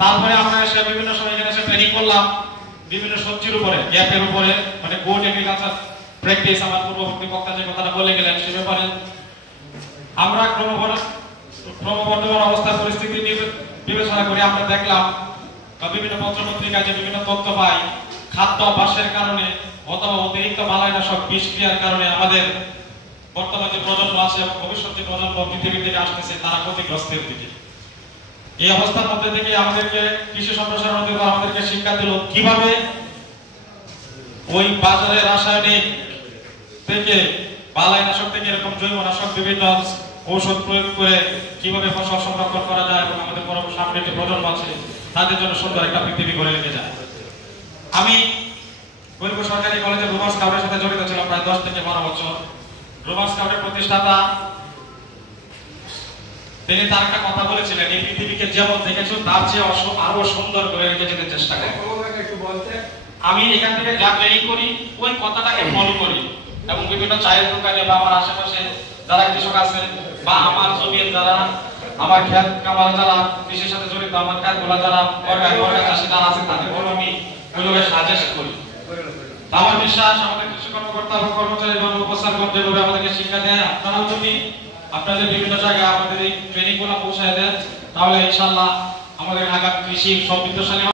তারপরে আমরা এসে বিভিন্ন সময় এখানে এসে ট্রেনিং করলাম বিভিন্ন সবজির উপরে, গ্যাপের উপরে, মানে গুড এগ্রিকালচার প্র্যাকটিস। আমার পূর্ববর্তী বক্তা যে কথাটা বলে গেলেন সে ব্যাপারে আমরা ক্রমবর্ধমান অবস্থার পরিস্থিতি বিবেচনা করে আমরা দেখলাম বা বিভিন্ন পত্রপত্রিকায় যে বিভিন্ন তথ্য পাই, খাদ্য অভ্যাসের কারণে অথবা অতিরিক্ত বালাইনাশক বিষ ক্রিয়ার কারণে আমাদের বর্তমান যে প্রজন্ম আছে এবং ভবিষ্যৎ যে প্রজন্ম পৃথিবীর দিকে আসতেছে তারা ক্ষতিগ্রস্তের দিকে। এই অবস্থার মধ্যে থেকে আমাদেরকে কৃষি সম্প্রসারণ অধিদপ্তর আমাদেরকে শিক্ষা দিল কিভাবে ওই বাজারে রাসায়নিক থেকে বালাইনাশক থেকে এরকম জৈবনাশক বিভিন্ন ঔষধ প্রয়োগ করে কিভাবে ফসল সংরক্ষণ করা যায় এবং আমাদের সামনে যে প্রজন্ম আছে তাদের জন্য সুন্দর একটা পৃথিবী গড়ে নিতে যায়। আমি গরিপুর সরকারি কলেজের রোভার স্কাউটের সাথে জড়িত ছিলাম প্রায় 10 থেকে 12 বছর। রোভার স্কাউটের প্রতিষ্ঠাতা তিনি তার একটা কথা বলেছিলেন, এই পৃথিবীকে যেমন দেখেছো তার চেয়ে আরো সুন্দর করে রেখে যেতে চেষ্টা করো। আমি এখান থেকে যা ট্রেনিং করি ওই কথাটাকে ফলো করি এবং বিভিন্ন চায়ের দোকানে বা আমার আশেপাশে যারা কৃষক আছে বা আমার জমির যারা আমার খেত কামার যারা কৃষির সাথে জড়িত আমার কাজগুলা যারা চাষি যারা আছে তাদের আমি ওইভাবে সাজেস্ট করি। আমার বিশ্বাস আমাদের কৃষি কর্মকর্তা এবং কর্মচারী উপস্থাপন যেভাবে আমাদেরকে শিক্ষা দেয় আপনারাও যদি আপনাদের বিভিন্ন জায়গায় আমাদের এই ট্রেনিং গুলো পৌঁছায় দেন তাহলে ইনশাআল্লাহ আমাদের আগামী কৃষি সমৃদ্ধশালী